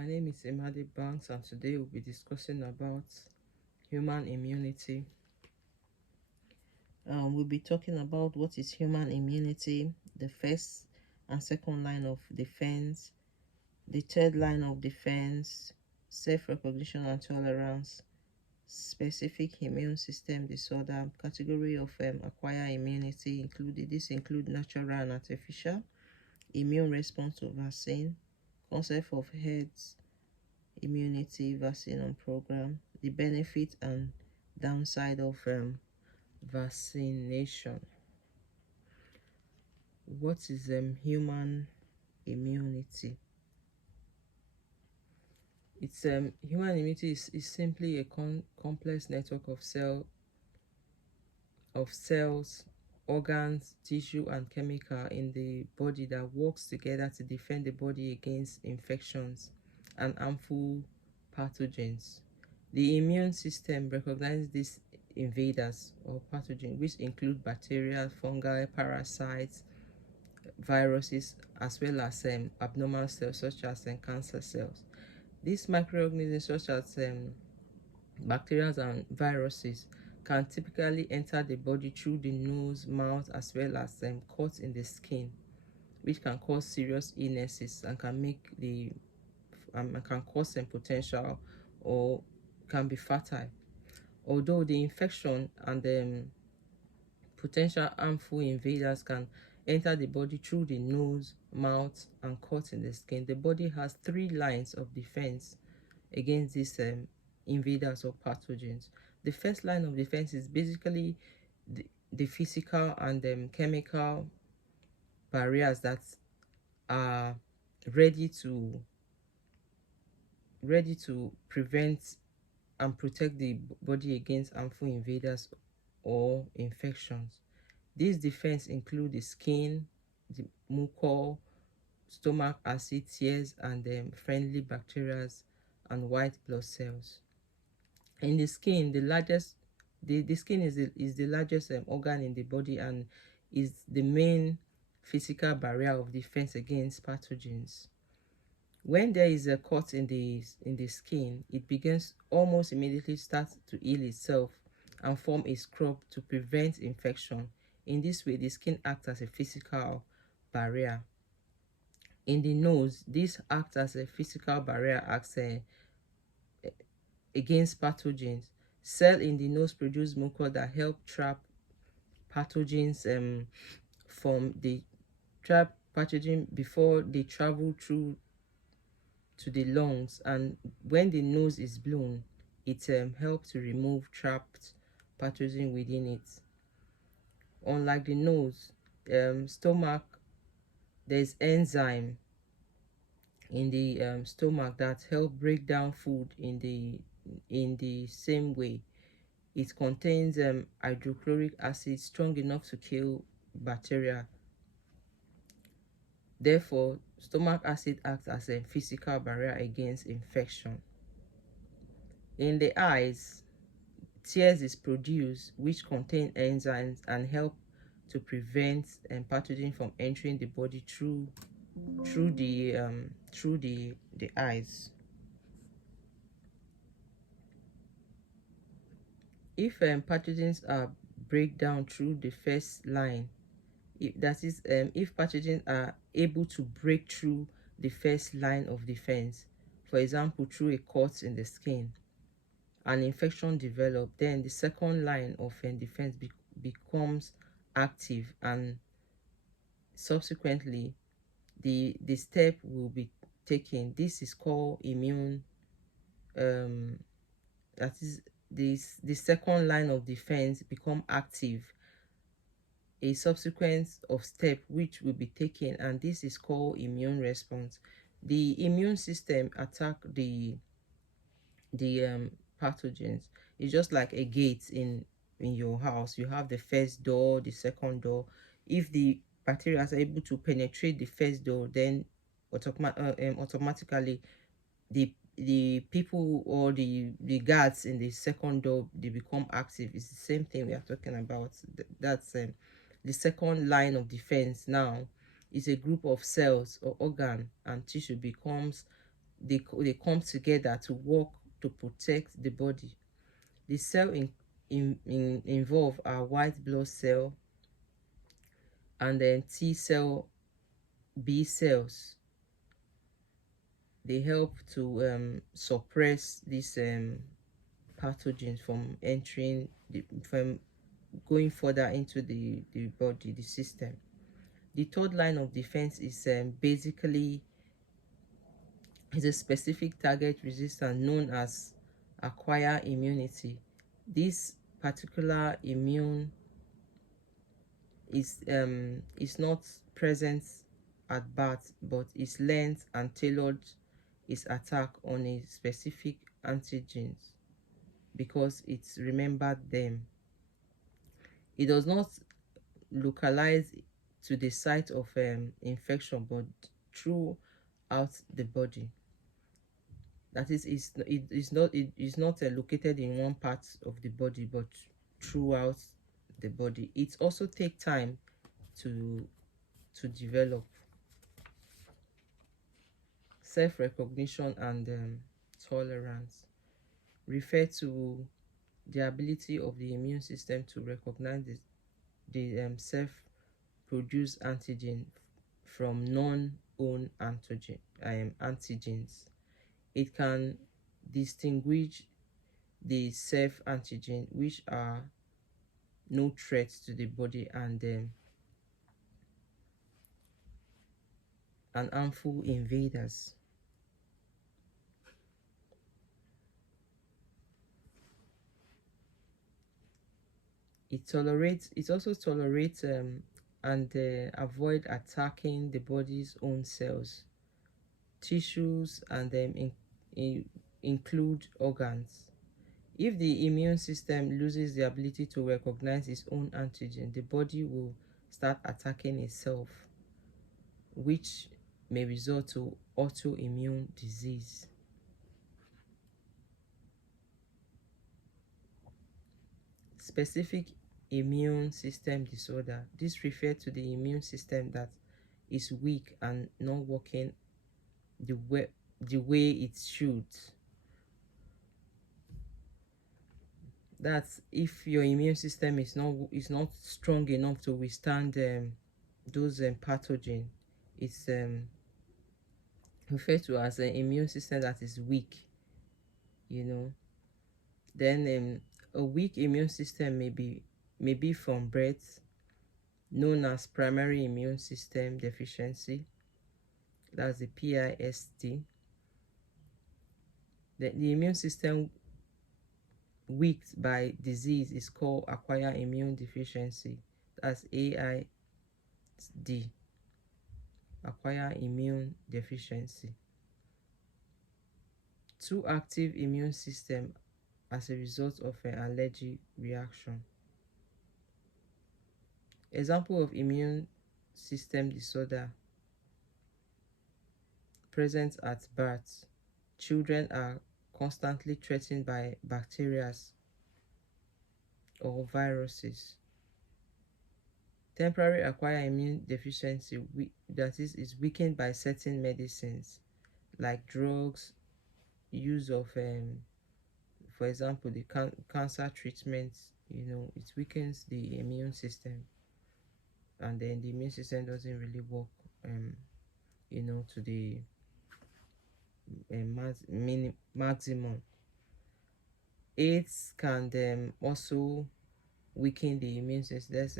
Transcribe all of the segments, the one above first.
My name is Imadi Banks, and today we'll be discussing about human immunity. We'll be talking about what is human immunity, the first and second line of defense, the third line of defense, self-recognition and tolerance, specific immune system disorder, category of acquired immunity include natural and artificial, immune response to vaccine, concept of herds immunity vaccine and program, the benefit and downside of vaccination. What is human immunity? It's human immunity is simply a complex network of cells, organs, tissue, and chemical in the body that works together to defend the body against infections and harmful pathogens. The immune system recognizes these invaders or pathogens, which include bacteria, fungi, parasites, viruses, as well as abnormal cells such as cancer cells. These microorganisms, such as bacteria and viruses, can typically enter the body through the nose, mouth, as well as cuts in the skin, which can cause serious illnesses and can cause some potential or can be fatal. Although the infection and potential harmful invaders can enter the body through the nose, mouth, and cut in the skin, the body has three lines of defense against these invaders or pathogens. The first line of defense is basically the physical and chemical barriers that are ready to prevent and protect the body against harmful invaders or infections. These defense include the skin, the mucus, stomach acid, tears, and friendly bacteria and white blood cells. In the skin, the skin is the largest organ in the body and is the main physical barrier of defense against pathogens. When there is a cut in the skin, it begins almost immediately starts to heal itself and form a scrub to prevent infection. In this way, the skin acts as a physical barrier. In the nose, this acts as a physical barrier against pathogens. Cells in the nose produce mucus that help trap pathogens from the trap pathogen before they travel through to the lungs, and when the nose is blown, it helps to remove trapped pathogen within it. Unlike the nose, stomach, there's enzyme in the stomach that help break down food in the same way. It contains hydrochloric acid strong enough to kill bacteria. Therefore, stomach acid acts as a physical barrier against infection. In the eyes, tears is produced, which contain enzymes and help to prevent pathogen from entering the body through the eyes. If pathogens are break down through the first line, if pathogens are able to break through the first line of defense, for example through a cut in the skin, an infection develops, then the second line of defense becomes active, and subsequently the step will be taken. This is called immune that is the second line of defense become active, a subsequence of step which will be taken, and this is called immune response. The immune system attack the pathogens. It's just like a gate in your house. You have the first door, the second door. If the bacteria are able to penetrate the first door, then automatically the people or the guards in the second door, they become active. It's the same thing we are talking about. That's the second line of defense. Now is a group of cells or organ and tissue becomes they come together to work to protect the body. The cell involved are white blood cell and then T cell, B cells. They help to suppress these pathogens from entering from going further into the body, the system. The third line of defense is basically is a specific target resistance known as acquired immunity. This particular immune is not present at birth, but is learned and tailored its attack on a specific antigens because it's remembered them. It does not localize to the site of infection, but throughout the body. That is, it is not located in one part of the body, but throughout the body. It also takes time to develop. Self-recognition and tolerance refer to the ability of the immune system to recognize the self-produced antigen from non-own antigens. It can distinguish the self-antigen, which are no threats to the body, and harmful invaders. It also tolerates and avoid attacking the body's own cells, tissues, and include organs. If the immune system loses the ability to recognize its own antigen, the body will start attacking itself, which may result to autoimmune disease. Specific immune system disorder. This refers to the immune system that is weak and not working the way it should. That's if your immune system is not strong enough to withstand those pathogen. It's referred to as an immune system that is weak. Then a weak immune system may be from birth, known as primary immune system deficiency. That's the PISD. The immune system weak by disease is called acquired immune deficiency. That's AID, acquired immune deficiency. Too active immune system as a result of an allergic reaction. Example of immune system disorder present at birth. Children are constantly threatened by bacteria or viruses. Temporary acquired immune deficiency, that is weakened by certain medicines like drugs, use of for example the cancer treatments. It weakens the immune system, and then the immune system doesn't really work to the maximum. AIDS can also weaken the immune system. There's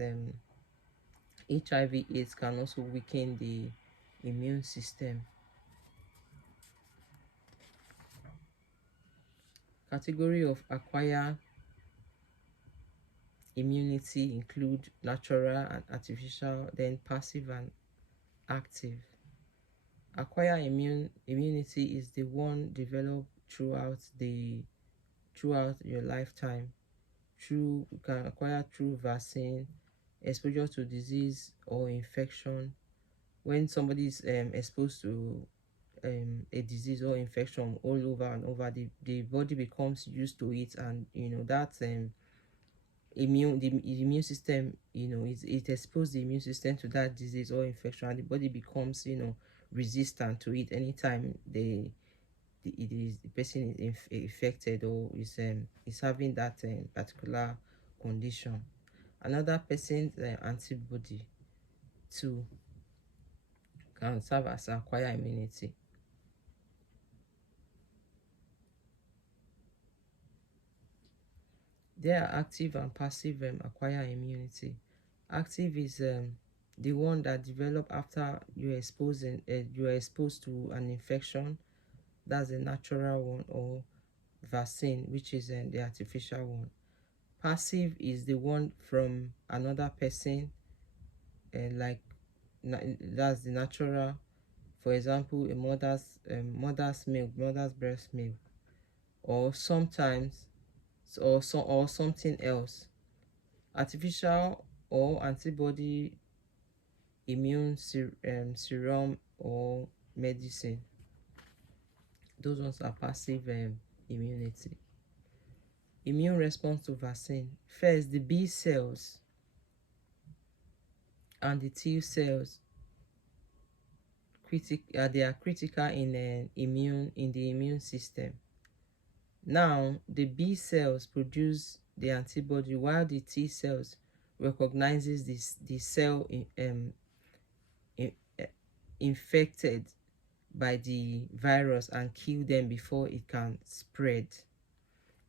HIV/AIDS can also weaken the immune system. Category of acquired immunity include natural and artificial, then passive and active. Acquired immunity is the one developed throughout your lifetime. You can acquire through vaccine, exposure to disease or infection. When somebody is exposed to a disease or infection all over and over, the body becomes used to it, and that the immune system, it exposes the immune system to that disease or infection, and the body becomes resistant to it anytime the person is infected or is having that particular condition. Another person's antibody too can serve as acquired immunity. There are active and passive acquired immunity. Active is the one that develop after you are exposed to an infection. That's a natural one, or vaccine, which is the artificial one. Passive is the one from another person, like that's the natural. For example, a mother's milk, mother's breast milk, or sometimes or something else. Artificial or antibody immune serum or medicine. Those ones are passive immunity. Immune response to vaccine. First, the B cells and the T cells they are critical in the immune system. Now, the B cells produce the antibody while the T cells recognizes the cell in, infected by the virus and kill them before it can spread.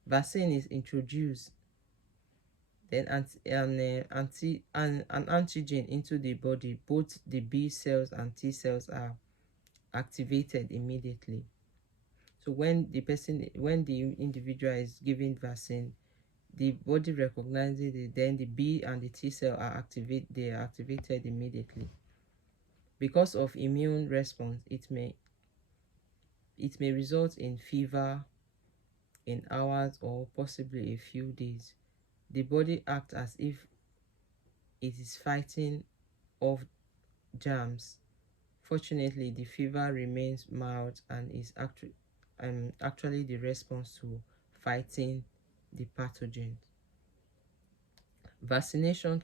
Vaccine is introduced, then an antigen into the body. Both the B cells and T cells are activated immediately. So when the individual is given vaccine, the body recognizes it, then the B and the T cell are activated immediately. Because of immune response, it may result in fever in hours or possibly a few days. The body acts as if it is fighting off germs. Fortunately, the fever remains mild and is actually the response to fighting the pathogen. Vaccination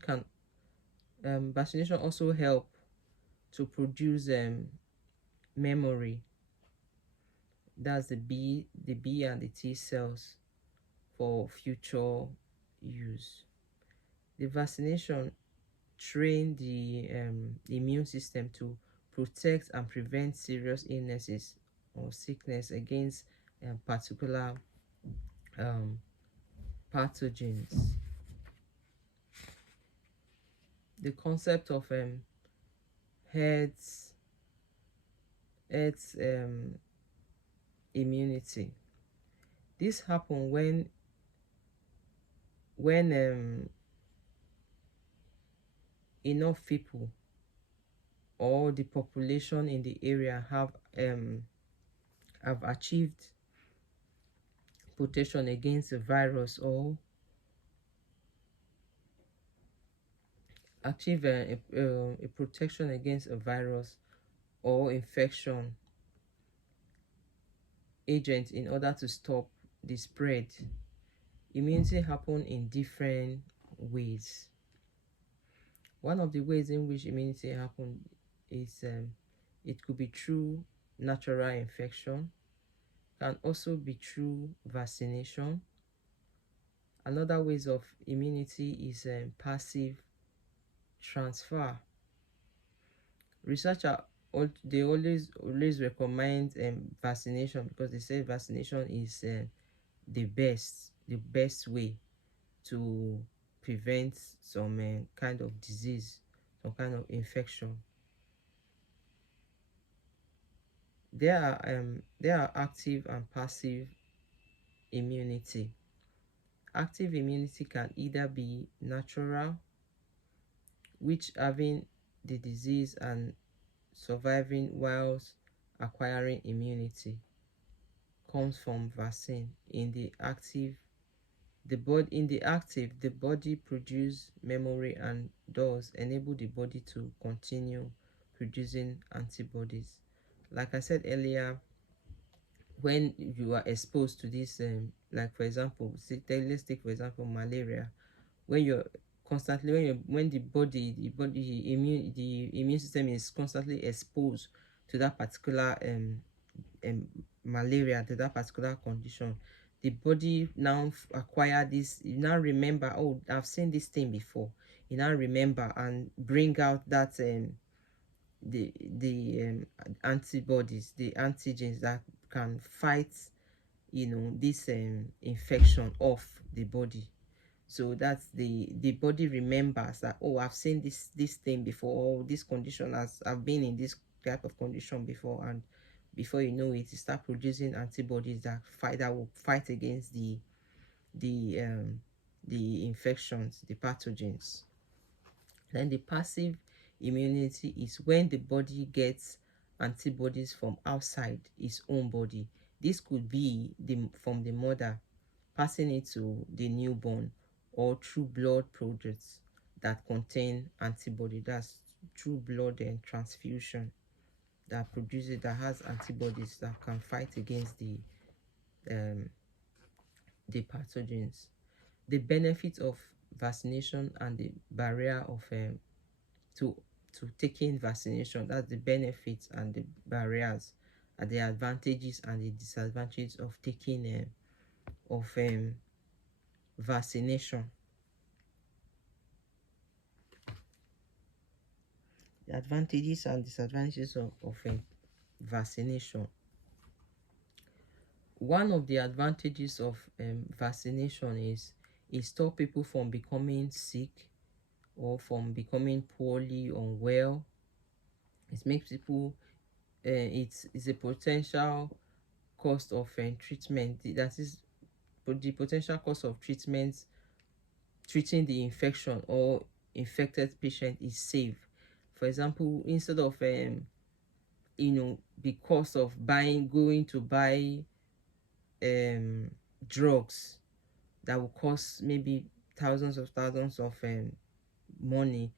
also help to produce memory. That's the B and the T cells for future use. The vaccination train the immune system to protect and prevent serious illnesses or sickness against particular pathogens. The concept of heads immunity. This happen when enough people or the population in the area have achieved protection against the virus, or achieve a protection against a virus or infection agent in order to stop the spread. Immunity happen in different ways. One of the ways in which immunity happen is it could be through natural infection, can also be through vaccination. Another ways of immunity is passive transfer. Researchers they always recommend vaccination because they say vaccination is the best way to prevent some kind of disease, some kind of infection. There are active and passive immunity. Active immunity can either be natural, which having the disease and surviving whilst acquiring immunity, comes from vaccine. In the active, the body produce memory and thus enable the body to continue producing antibodies. Like I said earlier, when you are exposed to this, like for example, let's take for example malaria. When you're constantly when the immune system is constantly exposed to that particular malaria, to that particular condition, the body now acquire this, you now remember, oh, I've seen this thing before. You now remember and bring out that the antibodies, the antigens that can fight, this infection off the body. So that's the body remembers that, oh, I've seen this thing before, or this condition, as I've been in this type of condition before, and before you know it, you start producing antibodies that will fight against the infections, the pathogens. Then the passive immunity is when the body gets antibodies from outside its own body. This could be from the mother passing it to the newborn, or through blood products that contain antibody. That's through blood and transfusion that has antibodies that can fight against the pathogens. The benefit of vaccination and the barrier of to taking vaccination, that's the benefits and the barriers, and the advantages and the disadvantages of taking vaccination. The advantages and disadvantages of vaccination. One of the advantages of vaccination is it stops people from becoming sick or from becoming poorly unwell. It makes people it's a potential cost of treatment, that is the potential cost of treating the infection or infected patient is safe. For example, instead of the cost of going to buy drugs that will cost maybe thousands of money,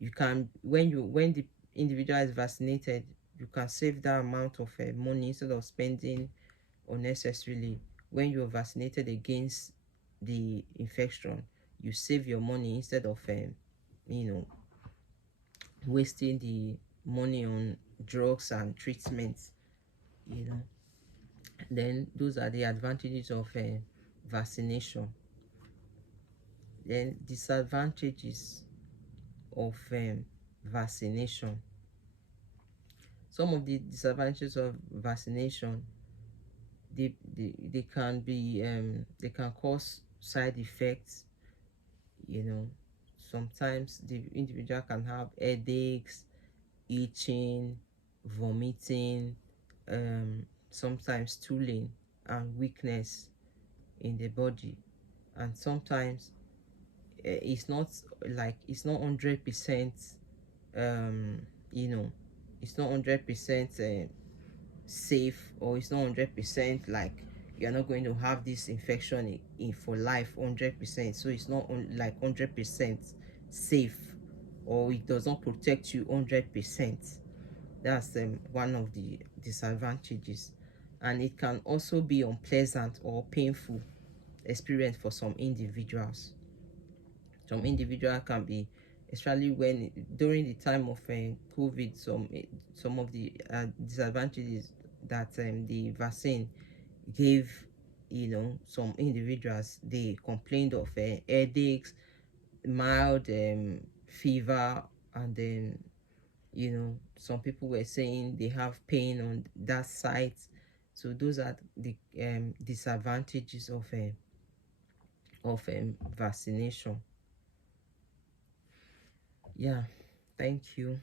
you can, when the individual is vaccinated, you can save that amount of money instead of spending unnecessarily. When you're vaccinated against the infection, you save your money instead of wasting the money on drugs and treatments. Then those are the advantages of vaccination. Then disadvantages of vaccination. Some of the disadvantages of vaccination, they can be they can cause side effects. Sometimes the individual can have headaches, itching, vomiting, sometimes stooling and weakness in the body. And sometimes it's not 100% it's not 100% safe, or it's not 100% like you're not going to have this infection in for life 100%. So it's not like 100% safe, or it does not protect you 100%. That's one of the disadvantages. And it can also be unpleasant or painful experience for some individuals. Some individual can be, especially when during the time of COVID, some of the disadvantages that the vaccine gave, some individuals, they complained of headaches, mild fever, and then some people were saying they have pain on that site. So those are the disadvantages of vaccination. Yeah, thank you.